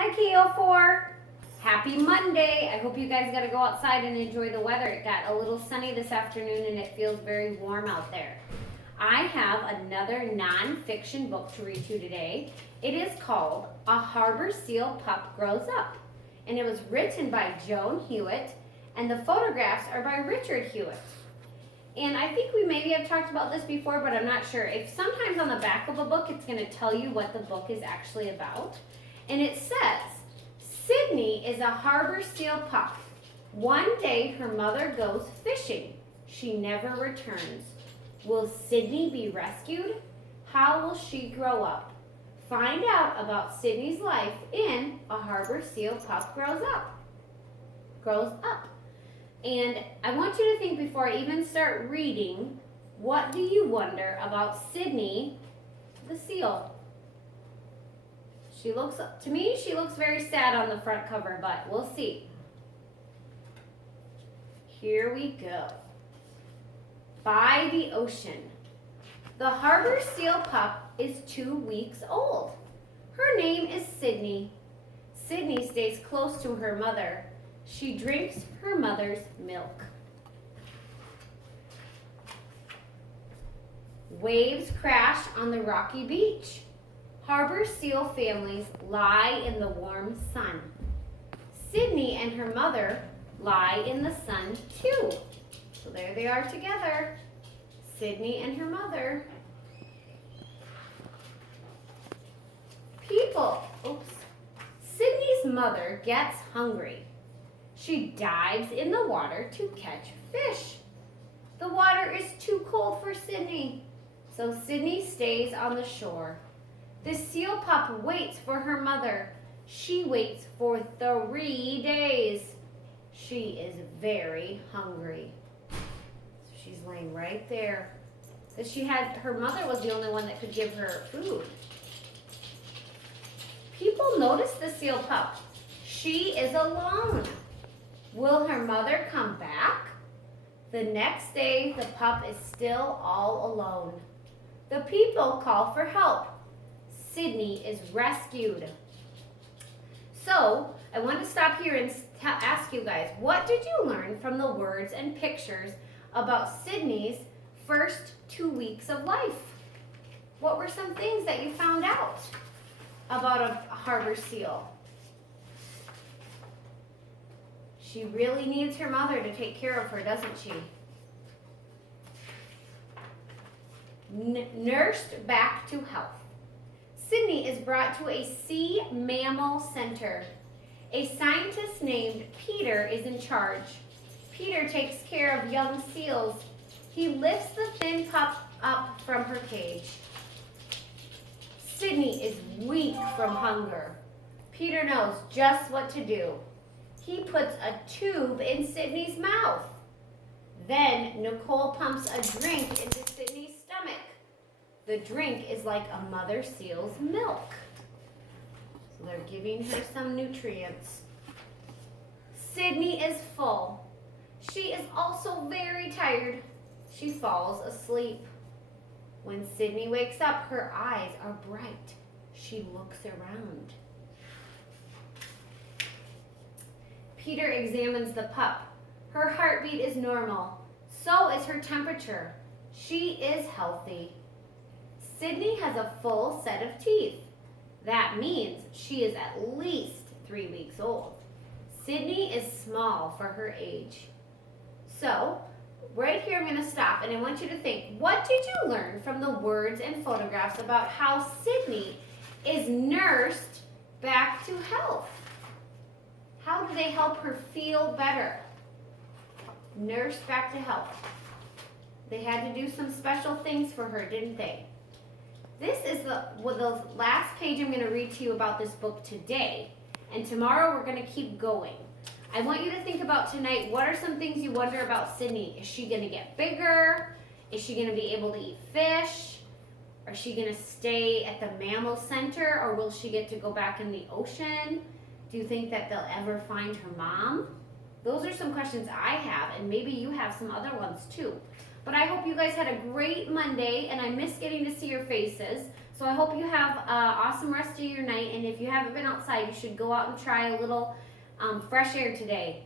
Hi K04! Happy Monday! I hope you guys got to go outside and enjoy the weather. It got a little sunny this afternoon and it feels very warm out there. I have another non-fiction book to read to you today. It is called A Harbor Seal Pup Grows Up. And it was written by Joan Hewitt and the photographs are by Richard Hewitt. And I think we maybe have talked about this before, but I'm not sure. If sometimes on the back of a book, it's going to tell you what the book is actually about. And it says, Sydney is a harbor seal pup. One day her mother goes fishing. She never returns. Will Sydney be rescued? How will she grow up? Find out about Sydney's life in A Harbor Seal Pup Grows Up. And I want you to think before I even start reading, what do you wonder about Sydney the seal? To me, she looks very sad on the front cover, but we'll see. Here we go. By the ocean. The harbor seal pup is 2 weeks old. Her name is Sydney. Sydney stays close to her mother. She drinks her mother's milk. Waves crash on the rocky beach. Harbor seal families lie in the warm sun. Sydney and her mother lie in the sun too. So there they are together. Sydney and her mother. Sydney's mother gets hungry. She dives in the water to catch fish. The water is too cold for Sydney, so Sydney stays on the shore. The seal pup waits for her mother. She waits for 3 days. She is very hungry. She's laying right there. Her mother was the only one that could give her food. People notice the seal pup. She is alone. Will her mother come back? The next day, the pup is still all alone. The people call for help. Sydney is rescued. So, I want to stop here and ask you guys, what did you learn from the words and pictures about Sydney's first 2 weeks of life? What were some things that you found out about a harbor seal? She really needs her mother to take care of her, doesn't she? Nursed back to health. Sydney is brought to a sea mammal center. A scientist named Peter is in charge. Peter takes care of young seals. He lifts the thin pup up from her cage. Sydney is weak from hunger. Peter knows just what to do. He puts a tube in Sydney's mouth. Then Nicole pumps a drink into Sydney's stomach. The drink is like a mother seal's milk. So they're giving her some nutrients. Sydney is full. She is also very tired. She falls asleep. When Sydney wakes up, her eyes are bright. She looks around. Peter examines the pup. Her heartbeat is normal. So is her temperature. She is healthy. Sydney has a full set of teeth. That means she is at least 3 weeks old. Sydney is small for her age. So, right here I'm going to stop and I want you to think, what did you learn from the words and photographs about how Sydney is nursed back to health? How do they help her feel better? Nursed back to health. They had to do some special things for her, didn't they? This is the last page I'm going to read to you about this book today. And tomorrow we're going to keep going. I want you to think about tonight, what are some things you wonder about Sydney? Is she going to get bigger? Is she going to be able to eat fish? Is she going to stay at the mammal center, or will she get to go back in the ocean? Do you think that they'll ever find her mom? Those are some questions I have, and maybe you have some other ones too. But I hope you guys had a great Monday, and I miss getting to see your faces. So I hope you have an awesome rest of your night, and if you haven't been outside, you should go out and try a little fresh air today.